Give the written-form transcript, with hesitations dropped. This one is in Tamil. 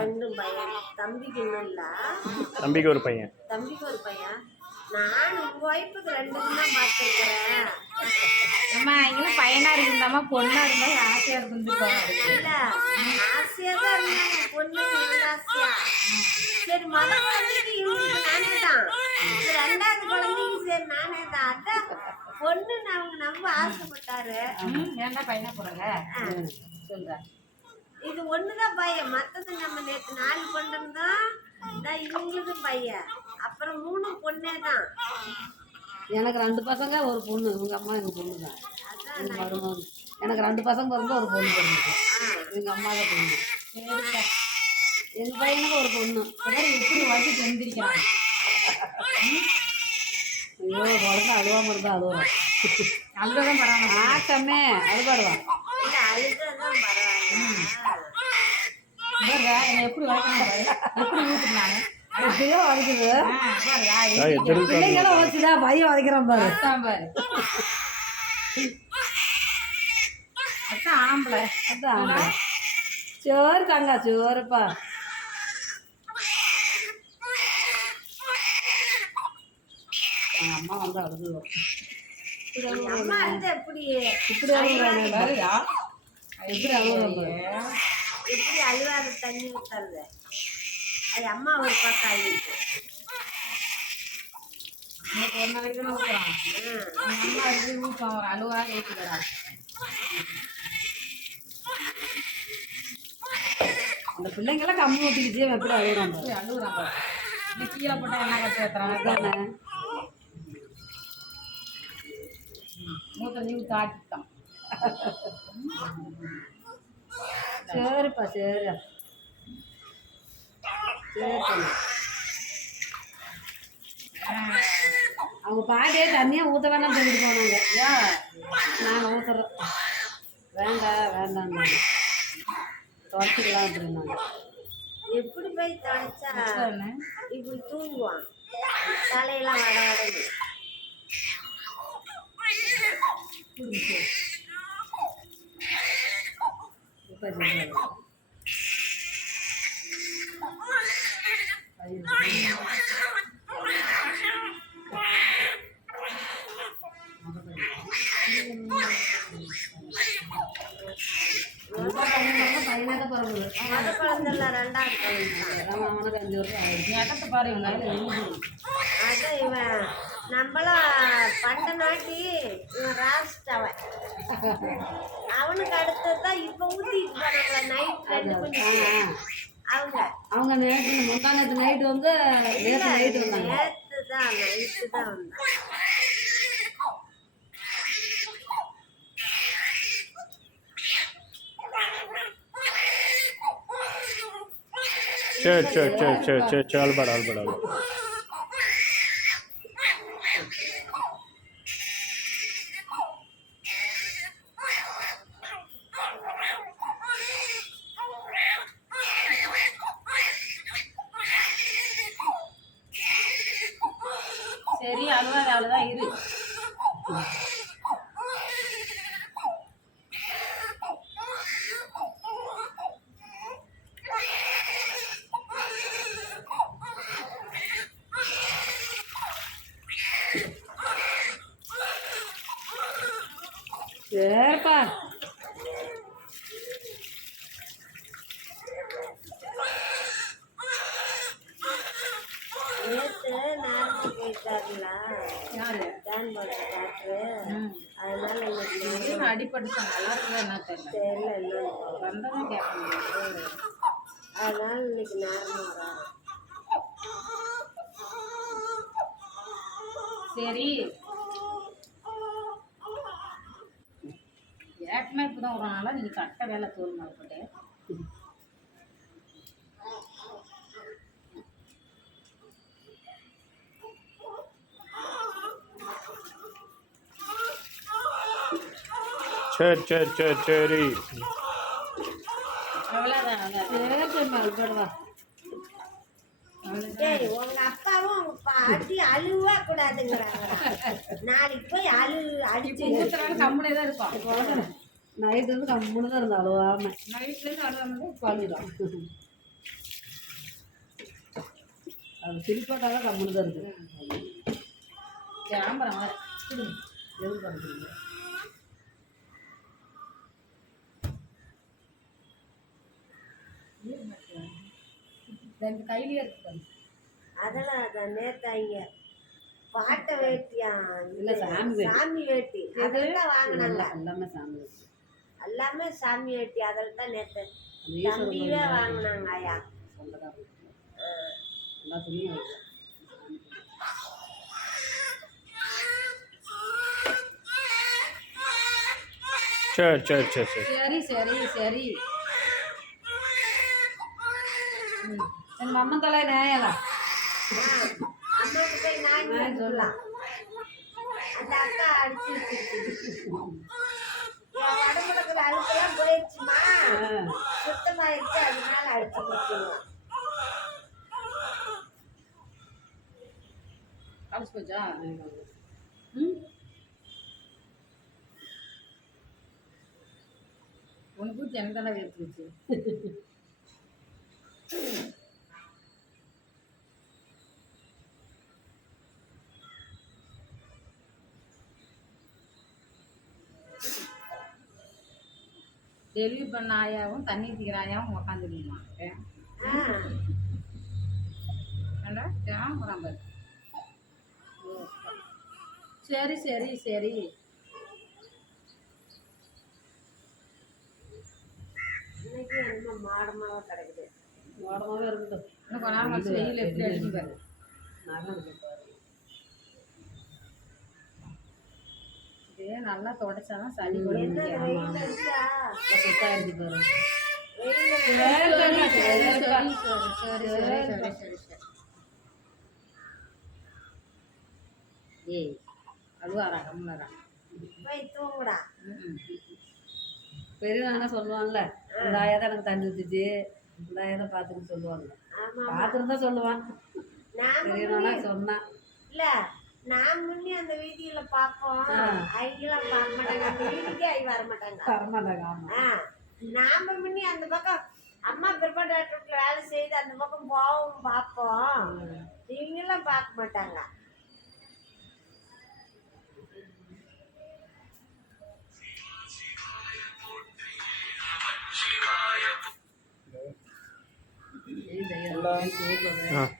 ரெண்டும் பையன். தம்பிக்கு இன்னும் இல்ல. தம்பிக்கு ஒரு பையன். தம்பிக்கு ஒரு பையன். நான் உங்க ஒய்ஃபுக்கு 2 தான் பார்த்துருக்கிறேன். அம்மா எங்களுக்கு பையனா இருக்குதாம்மா, பொண்ணா இருந்தா ஆசையா இருந்துருக்கோம். இல்ல ஆசையா தான் இருந்தாங்க, பொண்ணு ஆசையா. சரி முதல் குழந்தைக்கு இவங்களுக்கு நானே தான், 2வது குழந்தைக்கு சரி நானே தான். அதான் பொண்ணு அவங்க ரொம்ப ஆசைப்பட்டாரு. ஏன்டா பையனா போறாங்க சொல்றேன். இது ஒண்ணுதான் பையன், மற்றது நம்ம நேற்று 4 கொண்டிருந்தோம். இவங்களுக்கு பையன், அப்புறம் 3 பொண்ணே தான். எனக்கு 2 பசங்க ஒரு பொண்ணு. உங்க அம்மா எங்க பொண்ணு தான். எனக்கு 2 பசங்க பிறந்து ஒரு பொண்ணு பிறந்துச்சு. எங்க அம்மா தான் பொண்ணு. எங்க பையனுக்கு ஒரு பொண்ணு. எப்படி வச்சு தெரிஞ்சிருக்கிறாங்க. ஐயோ குழந்தை அழுவாம இருந்தா அழுவான். அழுதான் பரவாயில்ல. ஆட்டமே அழுபாடுவான். இல்ல அழுதான் பரவாயில்ல. என்னை எப்படி வளர்க்கணும், எப்படி ஊட்டுனாங்க அப்படியே வளைக்குது. பிள்ளைங்களும் வச்சுதா பையன் வளைக்கிறான் பாரு. பாரு அதான் ஆம்பளை. அதான் ஆம்பளை. சோறு தாங்க சோறுப்பா. அம்மா வந்து அழுதுவோம். அம்மா வந்து எப்படி இப்படி அழுகுறாங்க, எப்படி அழுகுறாங்க, எப்படி அழுவாத தண்ணி ஊத்துறது. அது அம்மா ஒரு பக்கம் அழுவிட்டு ஒரு நாளைக்கு தான் ஊற்றுறான். அம்மா அழுது ஊற்றுவான், ஒரு அழுவா ஏற்றுக்கிறா. அந்த பிள்ளைங்கெல்லாம் கம்மி ஊற்றிக்கிச்சு எப்படி அழுகுறாங்க. அழுகுறான் பாரு. இந்த கீழே போட்டால் என்ன கட்டு ஏற்றுறாங்க தானே. மூத்த நீ தாட்டிட்டான். சரிப்பா சரி சரி. அவங்க பாட்டியே தண்ணியா ஊற்ற வேணாம் சொல்லிட்டு போனாங்க. நாங்கள் ஊற்றுறோம். வேண்டாம் வேண்டாம் துவைச்சிக்கலாம் அப்படின்னாங்க. எப்படி போய் துவைச்சா இப்படி தூங்குவான், தலையெல்லாம் வட வடங்கு. பையனாக பிறகுது. மொதல் குழந்தைல 2வது குழந்தை. அவனுக்கு 5 வருஷம் ஆயிடுச்சு. இடத்த பாரு. அதான் இவன் நம்மளும் பண்ட நாட்டி இவன் ராஸ்டவன். அவனுக்கு அடுத்ததான் இப்போ ஊற்றிட்டு போனாங்களா நைட் 2 மணிக்கு. அவங்க நேற்று முந்தா நேற்று நைட்டு வந்து நேற்று நைட்டு வந்தாங்க. நேற்று தான் நைட்டு தான் வந்தாங்க. சரி சரி சரி சரி சரி சரி அல்படா அல்படா. சரி அழுவாத, அவ்வளோதான் இரு. சரிப்பா நேற்று நேரத்துக்கு போயிட்டாருங்களா யாரு ஸ்கேன் போட்ட டாக்டரு. அதனால இன்னைக்கு அடிப்பட்டுட்டான். நல்லா இருக்குதா என்ன தெரியல. தெரியல என்ன வந்ததான் கேட்க முடியாது. அதனால இன்னைக்கு நேரமாக வராது. சரி ஏற்கனவே இப்போ தான் ஒரு நாளாக நீங்கள் கட்ட வேலை தோணும் போட்டு. சரி சரி சரி சரி அவ்வளோதான். டேய் உங்க அப்பாவும் உங்க பாட்டி அழுவா கூடாதுங்கிறாங்க. நாளைக்கு போய் அடிச்சு ஊத்துறாலும் கம்முனே தான் இருப்பான். நைட்டு வந்து கம்முன்னு தான் இருந்தா அழுவாம. நைட்லேருந்து அழுவாம அழுதான். அது சிரிப்பாக்காக கம்முன்னு தான் இருக்குது. கேமரா மாதிரி எது பண்ணுறீங்க? ரெண்டு கையிலேயே இருக்கு. அதெல்லாம் அதான் நேத்தாங்க பாட்டை வேட்டியா இல்லை சாமி வேட்டி. சாமி வேட்டி அதில் தான் வாங்கினாங்க. எல்லாமே சாமி வேட்டி. எல்லாமே சாமி வேட்டி அதில் தான் நேற்று அந்த ஈஸ்வரன் தம்பியே வாங்கினாங்க ஐயா. சொந்தக்காரங்க எல்லா துணியும் வைக்கலாம். சரி சரி சரி சரி சரி சரி சரி. என் அம்மன் தலை நேயலாம். அம்மாவுக்கு போய் நான் சொல்லலாம். அந்த அக்கா அடிச்சு என் உடம்புல இருக்கிற அழுக்கெல்லாம் போயிடுச்சுமா, சுத்தமாயிடுச்சு, அதனால அடிச்சு கொடுத்துருவோம். அடிச்சு போச்சா? உனக்கு எனக்கு தானே வேர்த்துச்சு. டெலிவரி பண்ண ஆயாவும் தண்ணி ஊற்றிக்கிற ஆயாவும் உக்காந்துருக்குமா? ஏண்டா கேமரா பாரு. சரி சரி சரி. இன்னைக்கு என்னமோ மாடமாக கிடக்குது. ஓடமாகவே இருக்கட்டும். இன்னும் கொஞ்ச நேரம் கழிச்சு வெயில் எப்படி அடிக்கும் பாரு. நகம் இருக்கு பாரு. இதே நல்லா தொடச்சாதான் சளி கூட என்ன பிடிக்காது. வெயில் அடிச்சா சுத்தாயிடுச்சு பாரு. வெயில் ஏய் அழுவாரா கம்முனரா போய் தூங்குடா. பெரியவங்க சொல்லுவான்ல, இந்த ஆயா தான் எனக்கு தண்ணி ஊற்றிச்சு, இந்த ஆயா தான் பார்த்துன்னு சொல்லுவாங்க. ஆமா பார்த்துன்னு தான் சொல்லுவான். நாம பெரியவனா சொன்னான். இல்ல நான் முன்னே அந்த வீதியில பாப்போம். ஐயெல்லாம் பார்க்க மாட்டாங்க, அந்த வீட்டுக்கே ஐ வர மாட்டாங்க. வரமாட்டாங்க. ஆமாம். நாம முன்னே அந்த பக்கம் அம்மா பிற்பாடு டாக்டர்ல வேலை செய்து அந்த பக்கம் போவோம் பார்ப்போம். இவங்கெல்லாம் பார்க்க மாட்டாங்க. ஏன் செய்யறது?